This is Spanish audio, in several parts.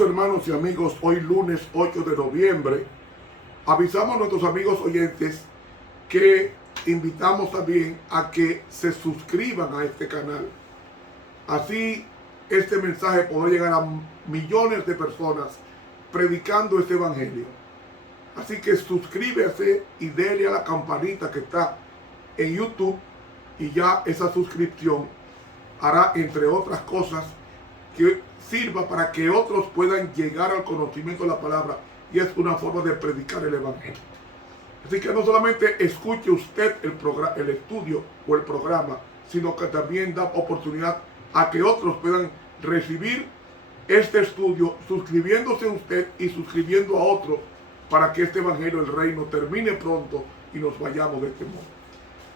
Saludos hermanos y amigos, hoy lunes 8 de noviembre. Avisamos a nuestros amigos oyentes que invitamos también a que se suscriban a este canal. Así este mensaje podrá llegar a millones de personas predicando este evangelio. Así que suscríbase y dele a la campanita que está en YouTube y ya esa suscripción hará, entre otras cosas, que sirva para que otros puedan llegar al conocimiento de la palabra, y es una forma de predicar el evangelio. Así que no solamente escuche usted el estudio o el programa, sino que también da oportunidad a que otros puedan recibir este estudio suscribiéndose a usted y suscribiendo a otros, para que este evangelio del reino termine pronto y nos vayamos de este mundo.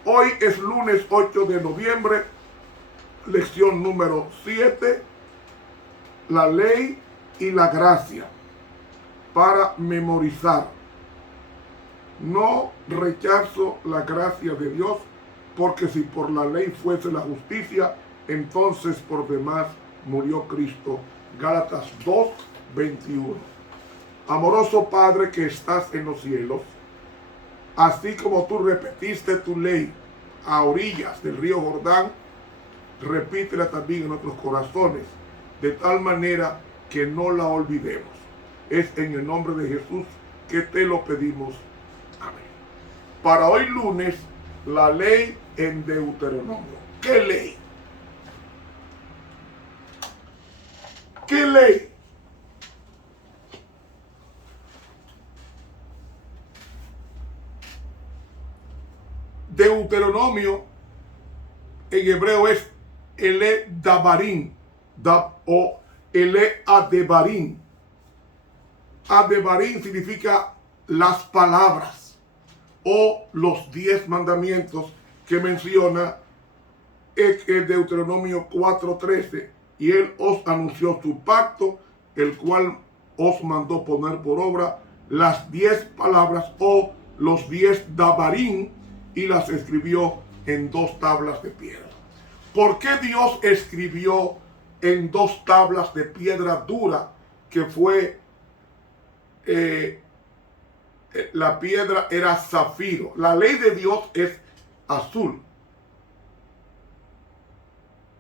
Hoy es lunes 8 de noviembre, lección número 7, la ley y la gracia, para memorizar. No rechazo la gracia de Dios, porque si por la ley fuese la justicia, entonces por demás murió Cristo. Gálatas 2:21. Amoroso Padre que estás en los cielos, así como tú repetiste tu ley a orillas del río Jordán, repítela también en nuestros corazones, de tal manera que no la olvidemos. Es en el nombre de Jesús que te lo pedimos. Amén. Para hoy lunes, la ley en Deuteronomio. ¿Qué ley? ¿Qué ley? Deuteronomio en hebreo es Ele Dabarim o Ele Adebarim. Adebarim significa las palabras o los 10 mandamientos que menciona en Deuteronomio 4:13. Y él os anunció su pacto, el cual os mandó poner por obra las 10 palabras o los 10 Dabarim, y las escribió en 2 tablas de piedra. ¿Por qué Dios escribió en 2 tablas de piedra dura, que fue la piedra era zafiro? La ley de Dios es azul,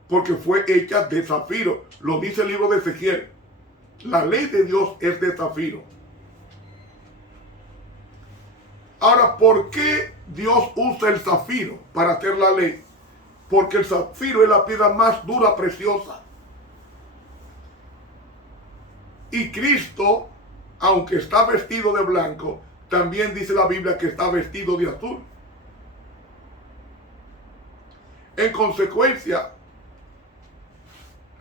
porque fue hecha de zafiro. Lo dice el libro de Ezequiel. La ley de Dios es de zafiro. Ahora, ¿por qué Dios usa el zafiro para hacer la ley? Porque el zafiro es la piedra más dura, preciosa. Y Cristo, aunque está vestido de blanco, también dice la Biblia que está vestido de azul. En consecuencia,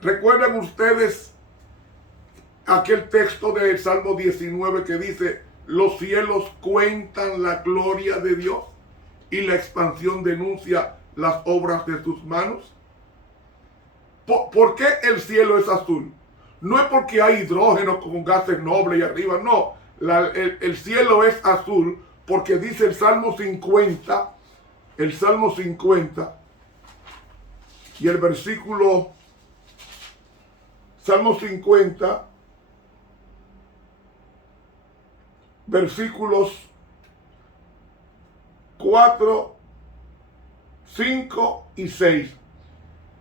¿recuerdan ustedes aquel texto del Salmo 19 que dice: los cielos cuentan la gloria de Dios y la expansión denuncia las obras de sus manos? ¿Por qué el cielo es azul? No es porque hay hidrógeno con gases nobles y arriba, no. El cielo es azul porque dice el Salmo 50 y el versículo, Salmo 50, versículos 4, 5 y 6.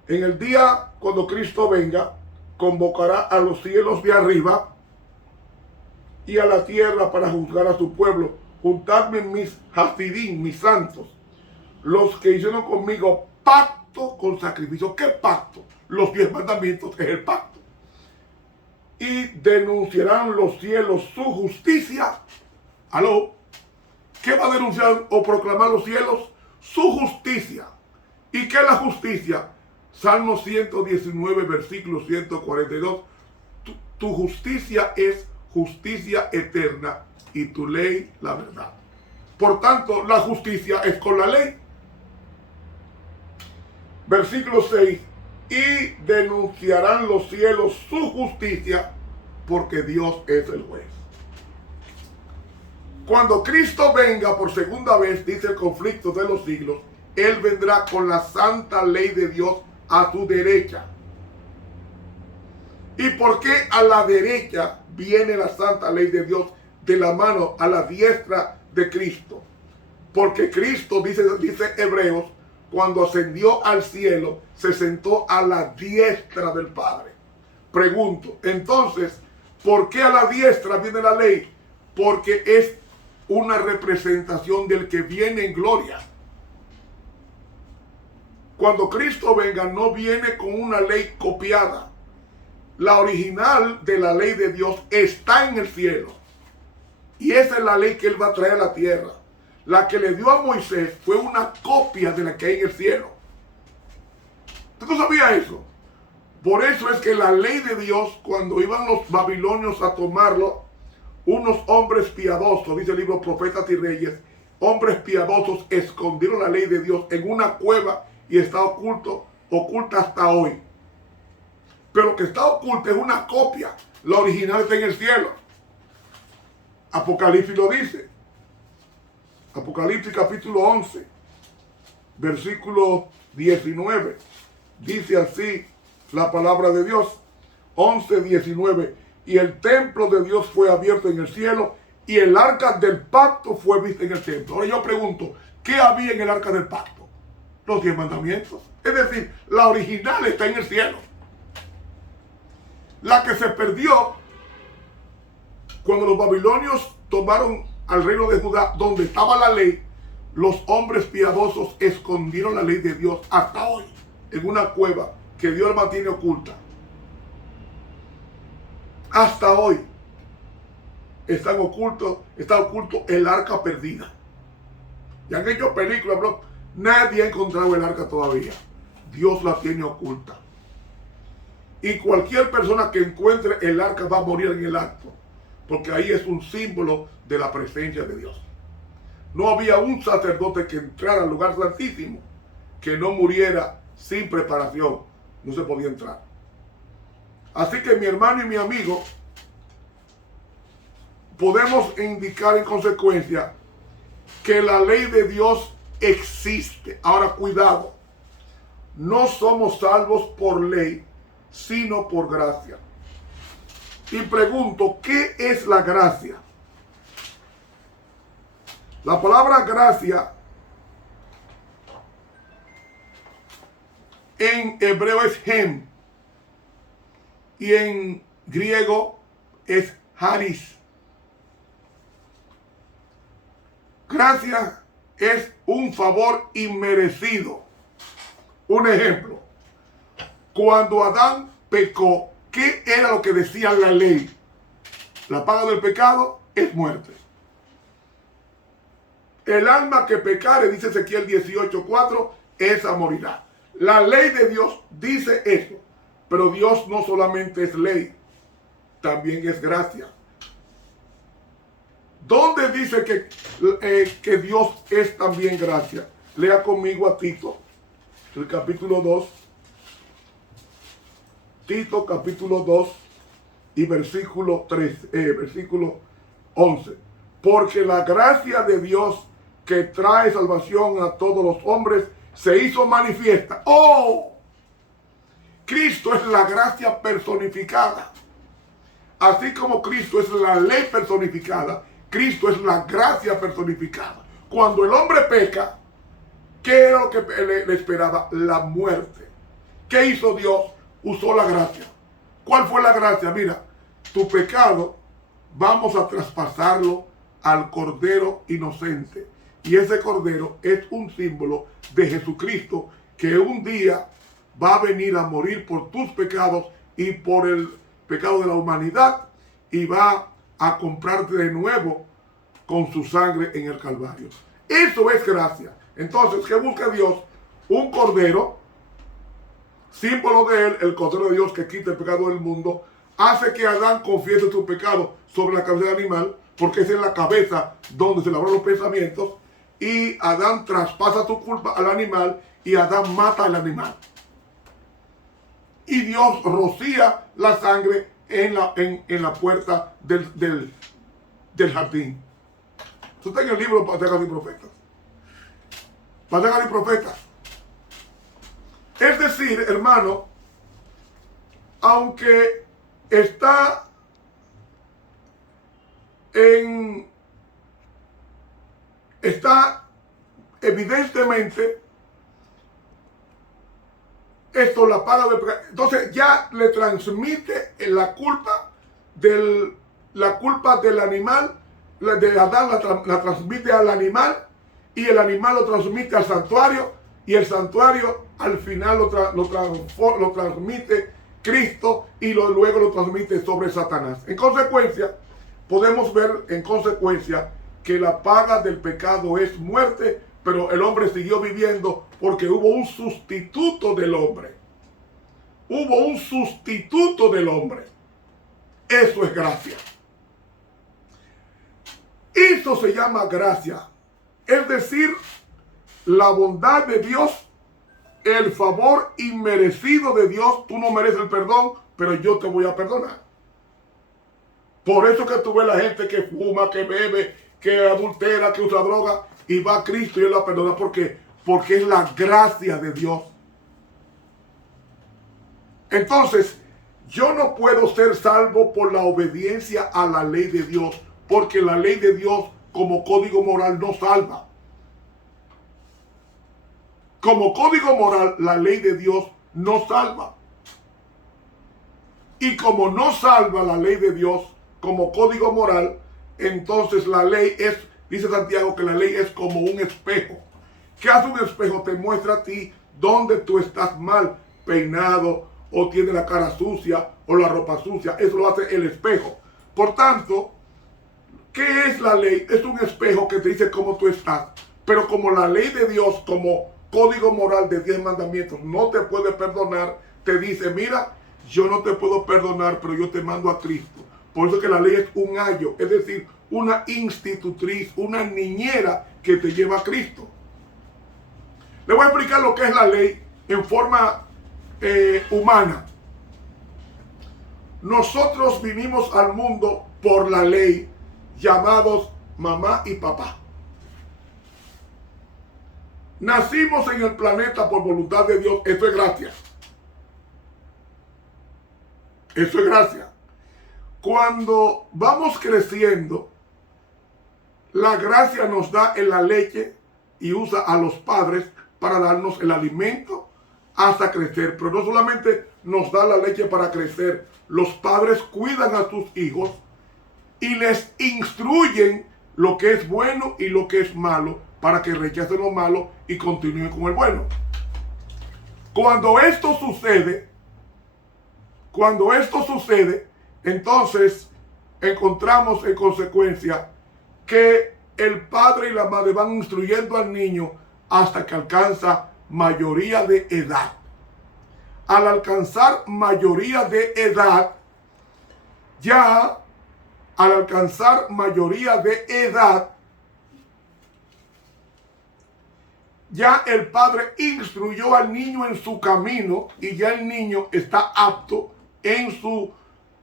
En el día cuando Cristo venga, convocará a los cielos de arriba y a la tierra para juzgar a su pueblo. Juntadme mis hasidim, mis santos, los que hicieron conmigo pacto con sacrificio. ¿Qué pacto? Los 10 mandamientos es el pacto. Y denunciarán los cielos su justicia. ¿Aló? ¿Qué va a denunciar o proclamar los cielos? Su justicia. ¿Y qué es la justicia? Salmo 119, versículo 142. Tu justicia es justicia eterna y tu ley la verdad. Por tanto, la justicia es con la ley. Versículo 6. Y denunciarán los cielos su justicia, porque Dios es el juez. Cuando Cristo venga por segunda vez, dice el conflicto de los siglos, Él vendrá con la santa ley de Dios a su derecha. ¿Y por qué a la derecha viene la santa ley de Dios de la mano a la diestra de Cristo? Porque Cristo, dice Hebreos, cuando ascendió al cielo, se sentó a la diestra del Padre. Pregunto, entonces, ¿por qué a la diestra viene la ley? Porque es una representación del que viene en gloria. Cuando Cristo venga, no viene con una ley copiada. La original de la ley de Dios está en el cielo. Y esa es la ley que Él va a traer a la tierra. La que le dio a Moisés fue una copia de la que hay en el cielo. ¿Tú no sabías eso? Por eso es que la ley de Dios, cuando iban los babilonios a tomarlo, unos hombres piadosos, dice el libro Profetas y Reyes, hombres piadosos escondieron la ley de Dios en una cueva y está oculta hasta hoy. Pero lo que está oculta es una copia. La original está en el cielo. Apocalipsis lo dice. Apocalipsis capítulo 11, versículo 19. Dice así la palabra de Dios. 11:19. Y el templo de Dios fue abierto en el cielo y el arca del pacto fue vista en el templo. Ahora yo pregunto, ¿qué había en el arca del pacto? Los 10 mandamientos. Es decir, la original está en el cielo. La que se perdió cuando los babilonios tomaron al reino de Judá, donde estaba la ley, los hombres piadosos escondieron la ley de Dios hasta hoy en una cueva que Dios la mantiene oculta. Hasta hoy está oculto el arca perdida. Y han hecho películas, bro. Nadie ha encontrado el arca todavía. Dios la tiene oculta. Y cualquier persona que encuentre el arca va a morir en el acto. Porque ahí es un símbolo de la presencia de Dios. No había un sacerdote que entrara al lugar santísimo que no muriera sin preparación. No se podía entrar. Así que mi hermano y mi amigo, podemos indicar en consecuencia que la ley de Dios existe. Ahora, cuidado. No somos salvos por ley, sino por gracia. Y pregunto, ¿qué es la gracia? La palabra gracia en hebreo es hem y en griego es charis. Gracia es un favor inmerecido. Un ejemplo, cuando Adán pecó, ¿qué era lo que decía la ley? La paga del pecado es muerte. El alma que pecare, dice Ezequiel 18:4, esa morirá. La ley de Dios dice eso. Pero Dios no solamente es ley, también es gracia. ¿Dónde dice que Dios es también gracia? Lea conmigo a Tito, el capítulo 2. Tito capítulo 2 y versículo 11. Porque la gracia de Dios que trae salvación a todos los hombres se hizo manifiesta. ¡Oh! Cristo es la gracia personificada. Así como Cristo es la ley personificada, Cristo es la gracia personificada. Cuando el hombre peca, ¿qué era lo que le esperaba? La muerte. ¿Qué hizo Dios? Usó la gracia. ¿Cuál fue la gracia? Mira, tu pecado vamos a traspasarlo al Cordero inocente. Y ese Cordero es un símbolo de Jesucristo que un día va a venir a morir por tus pecados y por el pecado de la humanidad y va a comprarte de nuevo con su sangre en el Calvario. Eso es gracia. Entonces, ¿qué busca Dios? Un Cordero, símbolo de él, el Cordero de Dios que quita el pecado del mundo, hace que Adán confiese su pecado sobre la cabeza del animal, porque es en la cabeza donde se elaboran los pensamientos, y Adán traspasa tu culpa al animal y Adán mata al animal. Y Dios rocía la sangre en la puerta del jardín. Eso está en el libro Patriarcas y Profetas. Patriarcas y Profetas. Es decir, hermano, aunque está evidentemente esto la paga del pecado. Entonces ya le transmite la culpa del animal, de Adán la transmite al animal, y el animal lo transmite al santuario, y el santuario al final lo transmite Cristo, y luego lo transmite sobre Satanás. En consecuencia, podemos ver que la paga del pecado es muerte, pero el hombre siguió viviendo porque hubo un sustituto del hombre. Hubo un sustituto del hombre. Eso es gracia. Eso se llama gracia. Es decir, la bondad de Dios, el favor inmerecido de Dios. Tú no mereces el perdón, pero yo te voy a perdonar. Por eso que tú ves la gente que fuma, que bebe, que adultera, que usa droga, y va a Cristo y Él la perdona. ¿Por qué? Porque es la gracia de Dios. Entonces, yo no puedo ser salvo por la obediencia a la ley de Dios, porque la ley de Dios como código moral no salva. Como código moral, la ley de Dios no salva. Y como no salva la ley de Dios como código moral, entonces la ley es, dice Santiago, que la ley es como un espejo. ¿Qué hace un espejo? Te muestra a ti dónde tú estás mal peinado, o tienes la cara sucia, o la ropa sucia. Eso lo hace el espejo. Por tanto, ¿qué es la ley? Es un espejo que te dice cómo tú estás. Pero como la ley de Dios, como código moral de 10 mandamientos, no te puede perdonar, te dice, mira, yo no te puedo perdonar, pero yo te mando a Cristo. Por eso que la ley es un ayo, es decir, una institutriz, una niñera que te lleva a Cristo. Le voy a explicar lo que es la ley en forma humana. Nosotros vinimos al mundo por la ley, llamados mamá y papá. Nacimos en el planeta por voluntad de Dios. Eso es gracia. Eso es gracia. Cuando vamos creciendo, la gracia nos da en la leche y usa a los padres para darnos el alimento hasta crecer. Pero no solamente nos da la leche para crecer, los padres cuidan a sus hijos y les instruyen lo que es bueno y lo que es malo, para que rechacen lo malo y continúen con el bueno. Cuando esto sucede, entonces encontramos en consecuencia que el padre y la madre van instruyendo al niño hasta que alcanza mayoría de edad. Al alcanzar mayoría de edad, ya el padre instruyó al niño en su camino y ya el niño está apto en su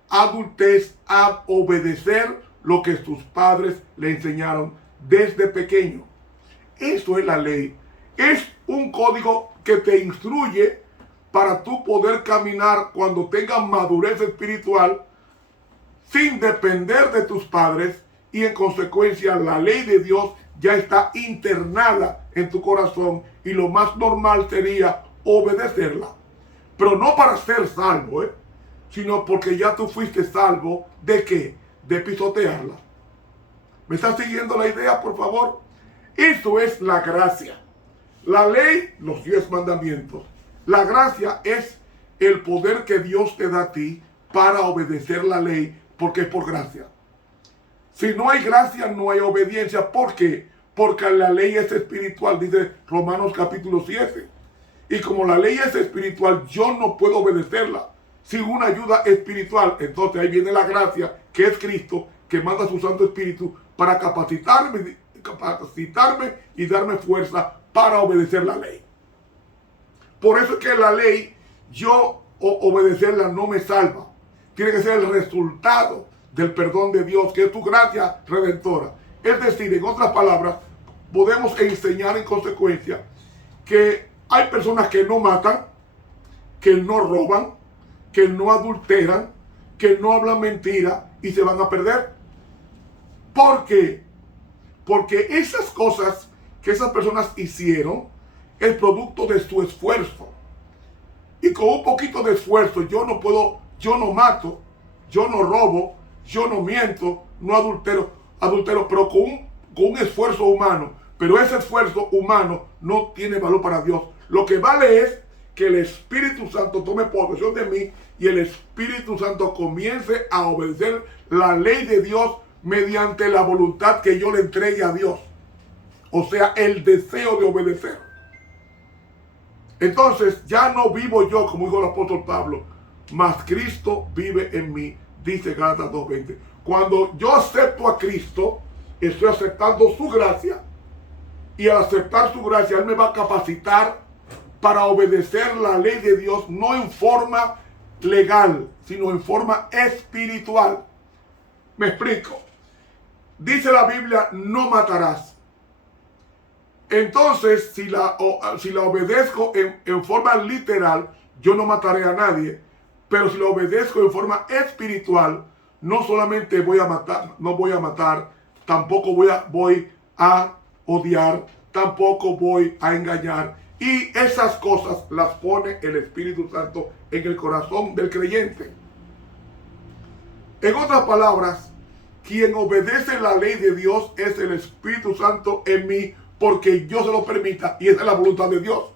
adultez a obedecer lo que sus padres le enseñaron desde pequeño. Eso es la ley. Es un código que te instruye para tú poder caminar cuando tengas madurez espiritual sin depender de tus padres, y en consecuencia la ley de Dios ya está internada en tu corazón y lo más normal sería obedecerla. Pero no para ser salvo, sino porque ya tú fuiste salvo. ¿De qué? De pisotearla. ¿Me estás siguiendo la idea, por favor? Eso es la gracia. La ley, los 10 mandamientos. La gracia es el poder que Dios te da a ti para obedecer la ley, porque es por gracia. Si no hay gracia, no hay obediencia. ¿Por qué? Porque la ley es espiritual, dice Romanos capítulo 7. Y como la ley es espiritual, yo no puedo obedecerla sin una ayuda espiritual. Entonces ahí viene la gracia, que es Cristo, que manda su Santo Espíritu para capacitarme y darme fuerza para obedecer la ley. Por eso es que la ley, yo obedecerla no me salva. Tiene que ser el resultado del perdón de Dios, que es tu gracia redentora. Es decir, en otras palabras, podemos enseñar en consecuencia que hay personas que no matan, que no roban, que no adulteran, que no hablan mentira y se van a perder. ¿Por qué? Porque esas cosas que esas personas hicieron es producto de su esfuerzo. Y con un poquito de esfuerzo yo no mato, yo no robo, yo no miento, no adultero, pero con un esfuerzo humano. Pero ese esfuerzo humano no tiene valor para Dios. Lo que vale es que el Espíritu Santo tome posesión de mí y el Espíritu Santo comience a obedecer la ley de Dios mediante la voluntad que yo le entregue a Dios. O sea, el deseo de obedecer. Entonces, ya no vivo yo, como dijo el apóstol Pablo, mas Cristo vive en mí, dice Gálatas 2:20. Cuando yo acepto a Cristo, estoy aceptando su gracia, y al aceptar su gracia, Él me va a capacitar para obedecer la ley de Dios, no en forma legal, sino en forma espiritual. Me explico. Dice la Biblia, no matarás. Entonces, si la obedezco en forma literal, yo no mataré a nadie. Pero si la obedezco en forma espiritual, no solamente voy a matar, tampoco voy a odiar, tampoco voy a engañar. Y esas cosas las pone el Espíritu Santo en el corazón del creyente. En otras palabras, quien obedece la ley de Dios es el Espíritu Santo en mí, porque yo se lo permita, y esa es la voluntad de Dios,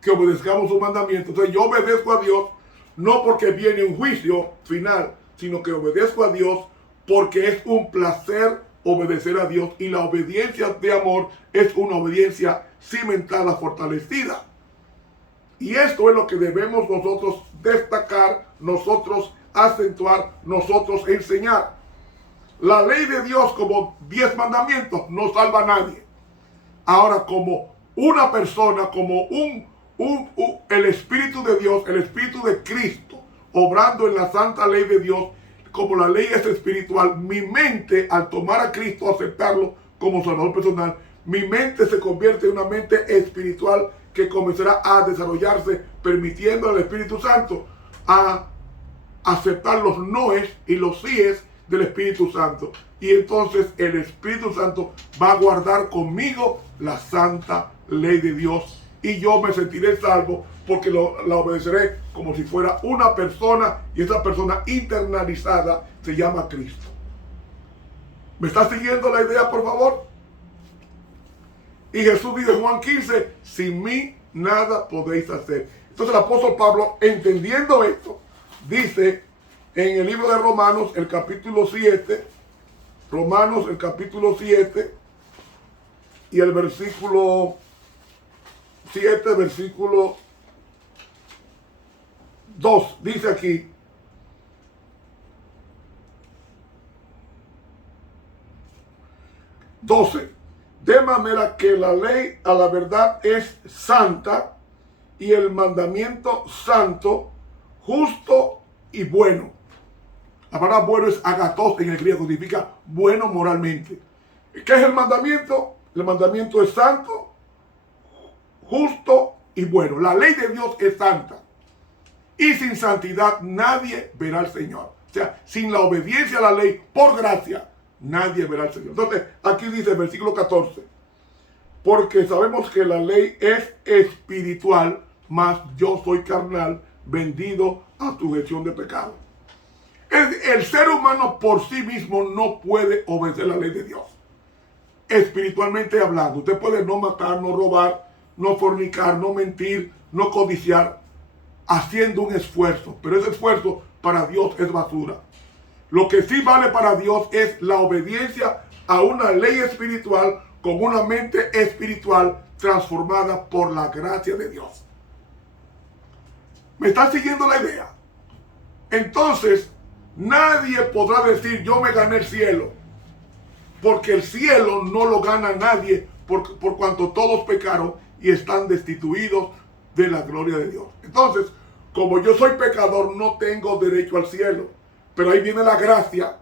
que obedezcamos sus mandamientos. Entonces yo obedezco a Dios no porque viene un juicio final, sino que obedezco a Dios porque es un placer obedecer a Dios, y la obediencia de amor es una obediencia cimentada, fortalecida. Y esto es lo que debemos nosotros destacar, nosotros acentuar, nosotros enseñar. La ley de Dios, como 10 mandamientos, no salva a nadie. Ahora, como una persona, como el Espíritu de Dios, el Espíritu de Cristo, obrando en la santa ley de Dios, como la ley es espiritual, mi mente, al tomar a Cristo, aceptarlo como Salvador personal, mi mente se convierte en una mente espiritual que comenzará a desarrollarse, permitiendo al Espíritu Santo a aceptar los noes y los síes del Espíritu Santo. Y entonces el Espíritu Santo va a guardar conmigo la santa ley de Dios, y yo me sentiré salvo porque la obedeceré como si fuera una persona, y esa persona internalizada se llama Cristo. ¿Me está siguiendo la idea, por favor? Y Jesús dice en Juan 15, sin mí nada podéis hacer. Entonces el apóstol Pablo, entendiendo esto, dice en el libro de Romanos, el capítulo 7, Romanos, el capítulo 7, y el versículo 7, versículo 2, dice aquí: de manera que la ley a la verdad es santa, y el mandamiento santo, justo y bueno. La palabra bueno es agatos en el griego, significa bueno moralmente. ¿Qué es el mandamiento? El mandamiento es santo, justo y bueno. La ley de Dios es santa, y sin santidad nadie verá al Señor. O sea, sin la obediencia a la ley, por gracia, nadie verá al Señor. Entonces, aquí dice el versículo 14: porque sabemos que la ley es espiritual, mas yo soy carnal, vendido a sujeción de pecado. El ser humano por sí mismo no puede obedecer la ley de Dios. Espiritualmente hablando, usted puede no matar, no robar, no fornicar, no mentir, no codiciar, haciendo un esfuerzo, pero ese esfuerzo para Dios es basura. Lo que sí vale para Dios es la obediencia a una ley espiritual, con una mente espiritual transformada por la gracia de Dios. ¿Me están siguiendo la idea? Entonces, nadie podrá decir yo me gané el cielo, porque el cielo no lo gana nadie, por cuanto todos pecaron y están destituidos de la gloria de Dios. Entonces, como yo soy pecador, no tengo derecho al cielo, pero ahí viene la gracia,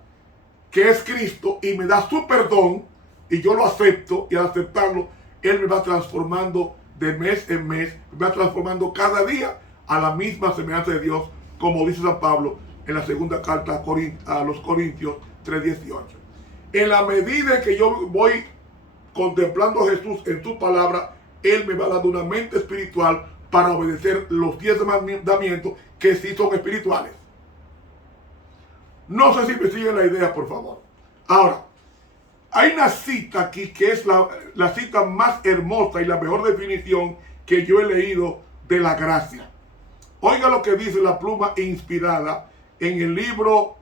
que es Cristo, y me da su perdón, y yo lo acepto, y al aceptarlo, Él me va transformando de mes en mes, me va transformando cada día a la misma semejanza de Dios, como dice San Pablo en la segunda carta a los Corintios 3:18. En la medida en que yo voy contemplando a Jesús en su palabra, Él me va dando una mente espiritual para obedecer los 10 mandamientos que sí son espirituales. No sé si me siguen la idea, por favor. Ahora, hay una cita aquí que es la cita más hermosa y la mejor definición que yo he leído de la gracia. Oiga lo que dice la pluma inspirada en el libro,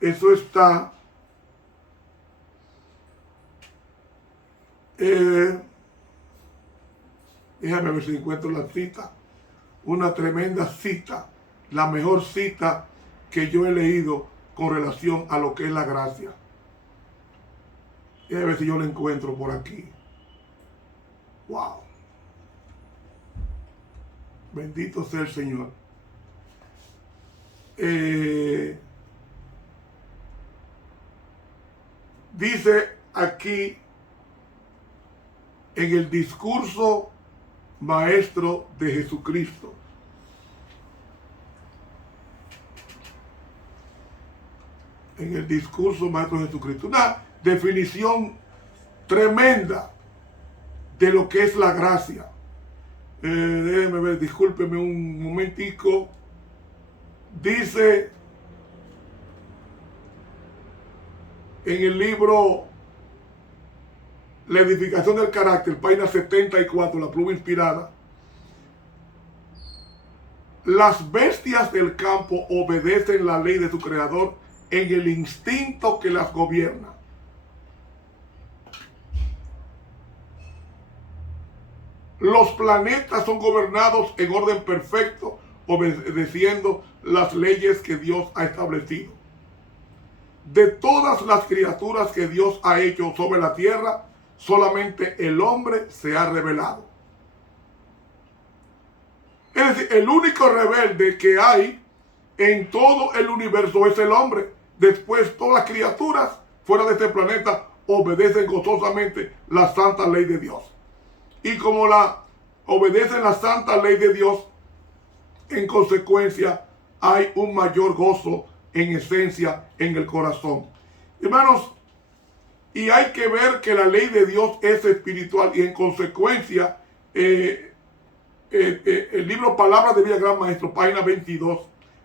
eso está, déjame ver si encuentro la cita, una tremenda cita, la mejor cita que yo he leído con relación a lo que es la gracia. Déjame ver si yo la encuentro por aquí. Wow. Bendito sea el Señor. Dice aquí en el discurso maestro de Jesucristo. En el discurso maestro de Jesucristo. Una definición tremenda de lo que es la gracia. Déjenme ver, discúlpeme un momentico. Dice en el libro La edificación del carácter, página 74, la pluma inspirada: las bestias del campo obedecen la ley de su creador en el instinto que las gobierna. Los planetas son gobernados en orden perfecto, obedeciendo las leyes que Dios ha establecido. De todas las criaturas que Dios ha hecho sobre la tierra, solamente el hombre se ha rebelado. Es decir, el único rebelde que hay en todo el universo es el hombre. Después, todas las criaturas fuera de este planeta obedecen gozosamente la santa ley de Dios. Y como obedecen la santa ley de Dios, en consecuencia hay un mayor gozo en esencia en el corazón. Hermanos, y hay que ver que la ley de Dios es espiritual y en consecuencia el libro Palabras de Vida Gran Maestro, página 22,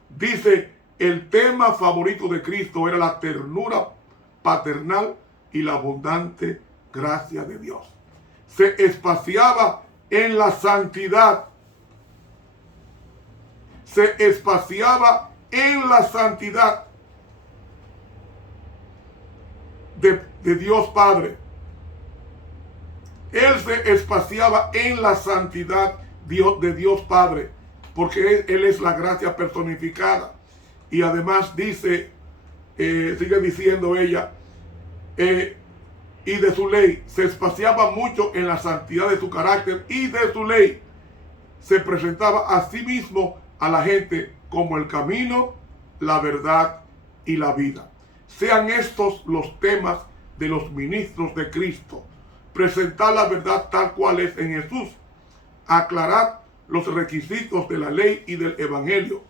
dice: el tema favorito de Cristo era la ternura paternal y la abundante gracia de Dios. Se espaciaba en la santidad. Se espaciaba en la santidad de Dios Padre. Él se espaciaba en la santidad de Dios Padre, porque Él es la gracia personificada. Y además dice, sigue diciendo ella, y de su ley, se espaciaba mucho en la santidad de su carácter, y de su ley se presentaba a sí mismo a la gente como el camino, la verdad y la vida. Sean estos los temas de los ministros de Cristo: presentar la verdad tal cual es en Jesús, aclarar los requisitos de la ley y del evangelio,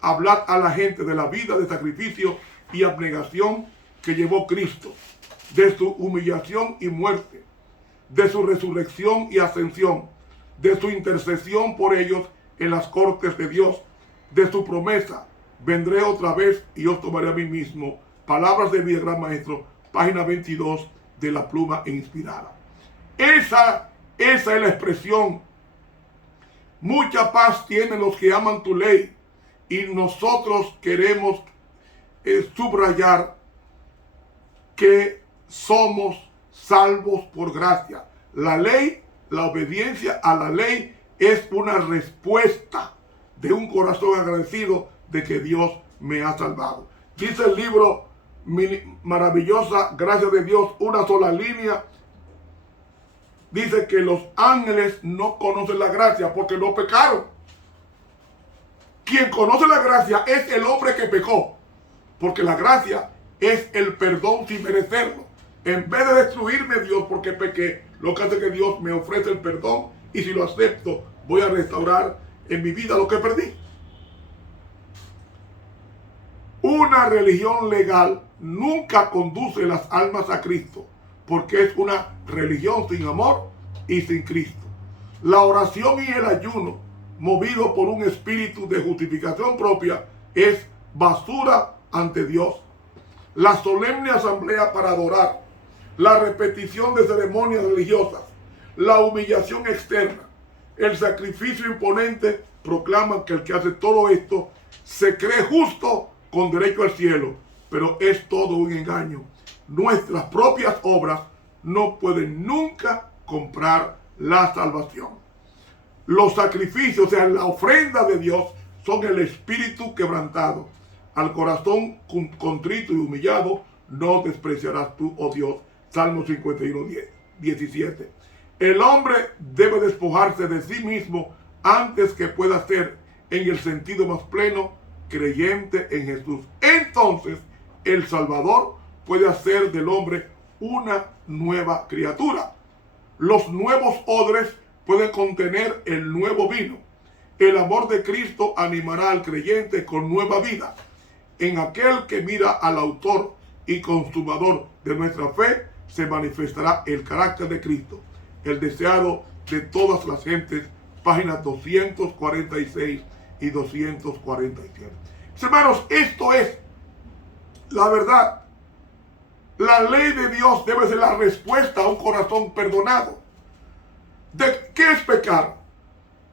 hablar a la gente de la vida de sacrificio y abnegación que llevó Cristo, de su humillación y muerte, de su resurrección y ascensión, de su intercesión por ellos en las cortes de Dios, de su promesa: vendré otra vez y os tomaré a mí mismo. Palabras de Vida Gran Maestro, página 22 de la pluma inspirada. Esa es la expresión. Mucha paz tienen los que aman tu ley, y nosotros queremos subrayar que somos salvos por gracia. La ley, la obediencia a la ley es una respuesta de un corazón agradecido de que Dios me ha salvado. Dice el libro Maravillosa Gracia de Dios, una sola línea. Dice que los ángeles no conocen la gracia porque no pecaron. Quien conoce la gracia es el hombre que pecó, porque la gracia es el perdón sin merecerlo. En vez de destruirme Dios porque pequé, lo que hace que Dios me ofrece el perdón, y si lo acepto, voy a restaurar en mi vida lo que perdí. Una religión legal nunca conduce las almas a Cristo, porque es una religión sin amor y sin Cristo. La oración y el ayuno, movido por un espíritu de justificación propia, es basura ante Dios. La solemne asamblea para adorar, la repetición de ceremonias religiosas, la humillación externa, el sacrificio imponente proclaman que el que hace todo esto se cree justo con derecho al cielo, pero es todo un engaño. Nuestras propias obras no pueden nunca comprar la salvación. Los sacrificios, o sea, la ofrenda de Dios, son el espíritu quebrantado. Al corazón contrito y humillado no despreciarás tú, oh Dios. Salmo 51, 17. El hombre debe despojarse de sí mismo antes que pueda ser, en el sentido más pleno, creyente en Jesús. Entonces, el Salvador puede hacer del hombre una nueva criatura. Los nuevos odres pueden contener el nuevo vino. El amor de Cristo animará al creyente con nueva vida. En aquel que mira al autor y consumador de nuestra fe, se manifestará el carácter de Cristo, el deseado de todas las gentes, páginas 246 y 247. Hermanos, esto es la verdad. La ley de Dios debe ser la respuesta a un corazón perdonado. ¿De qué es pecar?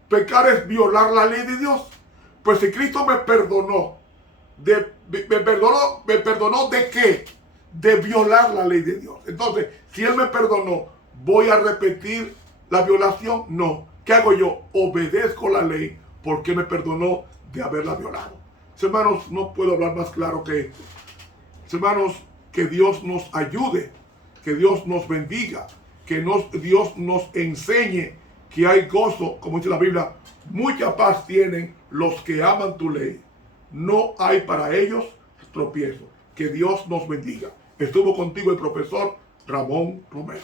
Pecar es violar la ley de Dios. Pues si Cristo me perdonó, ¿me perdonó de qué? De violar la ley de Dios. Entonces, si Él me perdonó, ¿voy a repetir la violación? No. ¿Qué hago yo? Obedezco la ley porque me perdonó de haberla violado. Hermanos, no puedo hablar más claro que esto. Hermanos, que Dios nos ayude, que Dios nos bendiga, que Dios nos enseñe que hay gozo, como dice la Biblia, mucha paz tienen los que aman tu ley. No hay para ellos tropiezo. Que Dios nos bendiga. Estuvo contigo el profesor Ramón Romero.